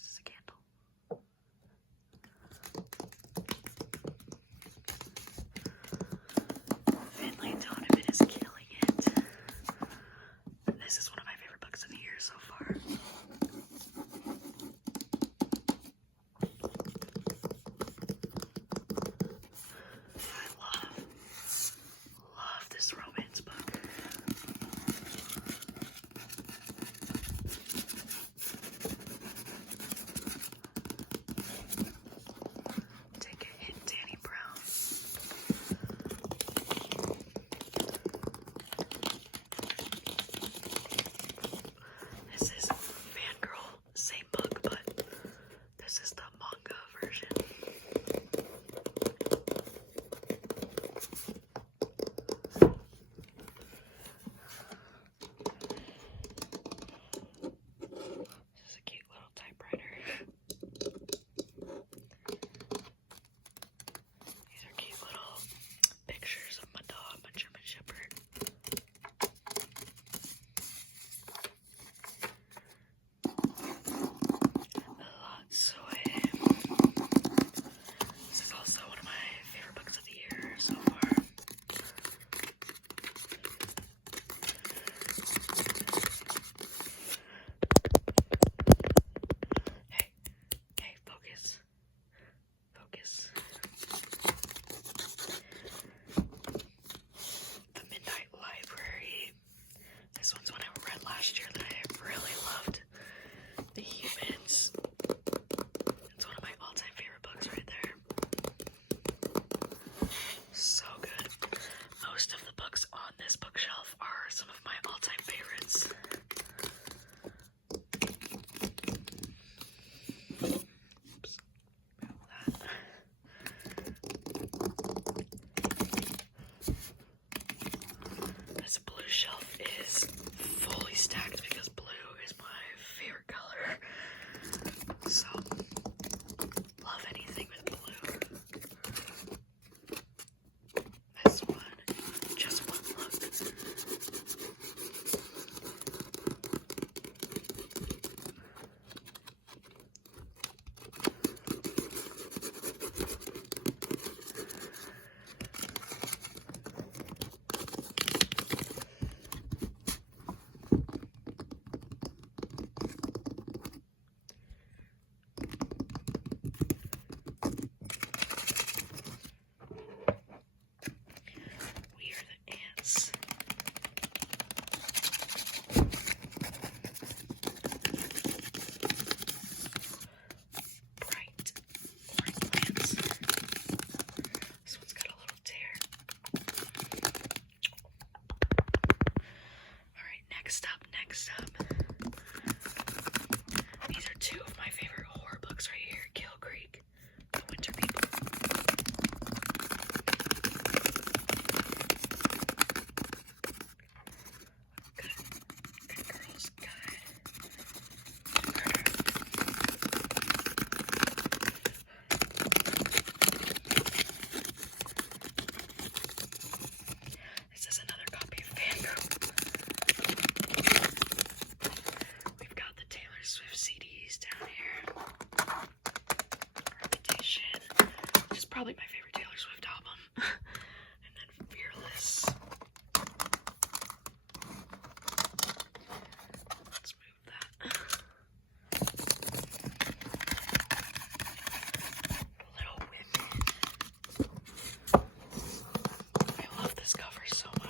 This is a candle. Finley Donovan is killing it. This is one of my favorite books of the year so far. I love this romance book. Take a hint, Danny Brown. This is Fangirl, same book, but this is the manga version. This is a cute little typewriter. These are cute little pictures of my dog, my German Shepherd. Lots of it. This is also one of my favorite books of the year so far. Hey, focus. Focus. The Midnight Library. This one's one I read last year that I really loved. The Humans. It's one of my all-time favorite books right there. So good. Most of the books on this bookshelf are some of my all-time favorites. Oops. Move that. This blue shelf is fully stacked because blue is my favorite color. So, love anything with blue. This one, just one look. We Are the Ants. Bright Lands. This one's got a little tear. Alright, next up. These are two of my favorite horror books right here. Kill Creek, The Winter People. Good Girls Guide. This is another copy of Fangirl. We've got the Taylor Swift CDs down here. Reputation, which is probably my favorite Taylor Swift album. And then Fearless. Let's move that. Little Women. I love this cover so much.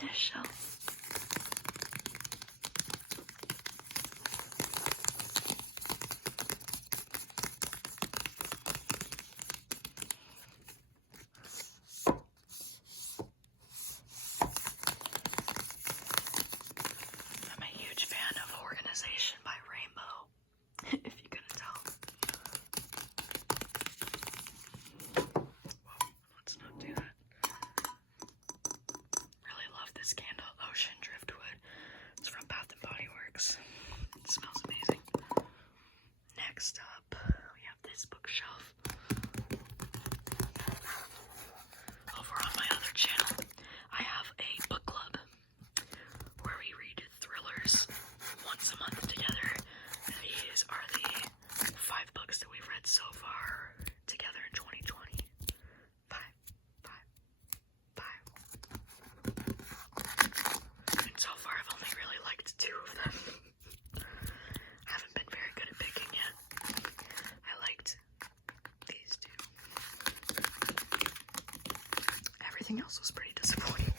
this shelf. I'm a huge fan of Organization by Rainbow, if you couldn't tell. Whoa, let's not do that. Really love this candle, Ocean Driftwood. It's from Bath & Body Works. It smells amazing. Next up, we have this bookshelf. Over on my other channel, I have a book club where we read thrillers once a month together. These are the 5 books that we've read so far together in 2020. 5. And so far I've only really liked 2 of them. I haven't been very good at picking yet. I liked these 2. Everything else was pretty disappointing.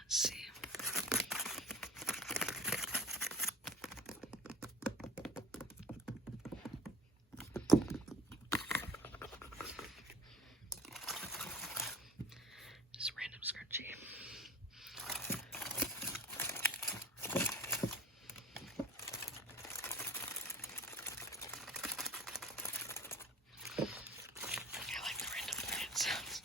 Let's see. Just random scrunchie. I like the random plant sounds.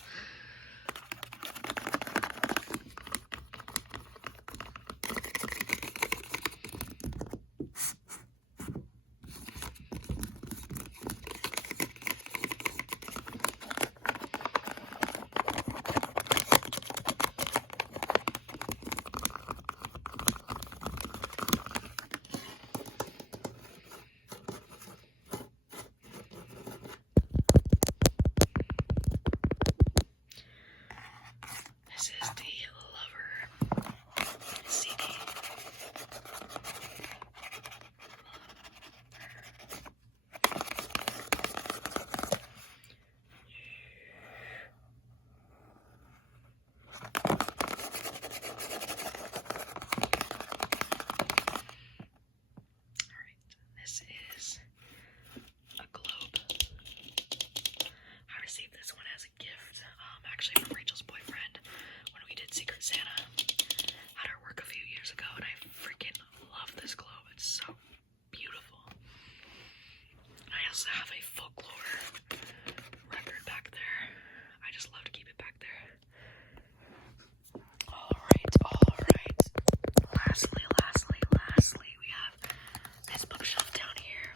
This is the Lover CD. Alright, this is a globe. I received this one as a gift, actually from Rachel's boyfriend when we did Secret Santa at our work a few years ago, and I freaking love this globe. It's so beautiful. I also have a folklore record back there. I just love to keep it back there. Alright. Lastly, we have this bookshelf down here,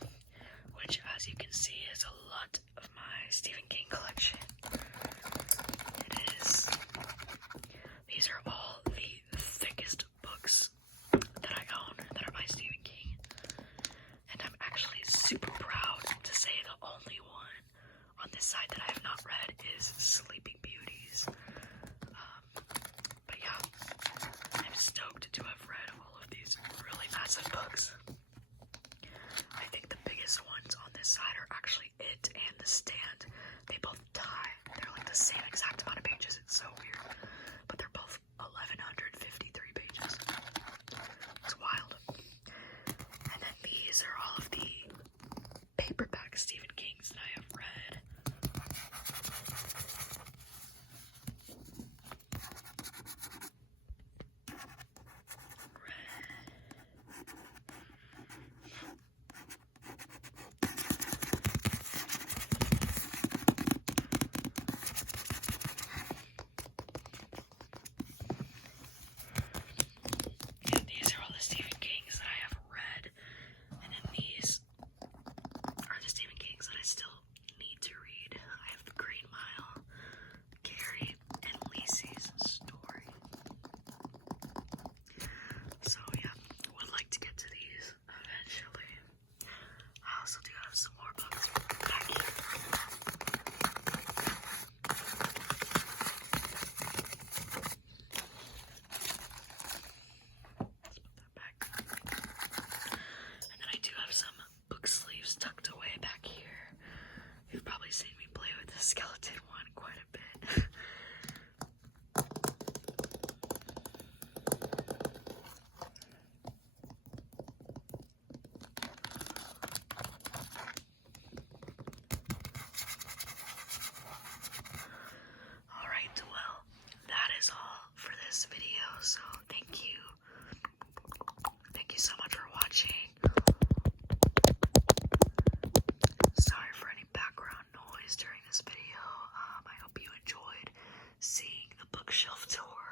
which, as you can see, is a lot of my Stephen King collection. These are all the thickest books that I own that are by Stephen King. And I'm actually super proud to say the only one on this side that I have not read is Sleeping Beauties. But yeah, I'm stoked to have read all of these really massive books. I think the biggest ones on this side are actually It and The Stand. They both tie. They're like the same exact amount of pages. It's so weird. But they're both 1,153 pages. It's wild. And then these are all of the paperback Stephen Kings that I have read. Yeah, these are all the Stephen Kings that I have read. And then these are the Stephen Kings that I still need to read. I have The Green Mile, Carrie, and Lacey's Story. So yeah, would like to get to these eventually. I also do have some more books back here. Let's put that back. And then I do have some book sleeves tucked away back here. You've probably seen me play with the skeleton one quite a bit. bookshelf tour.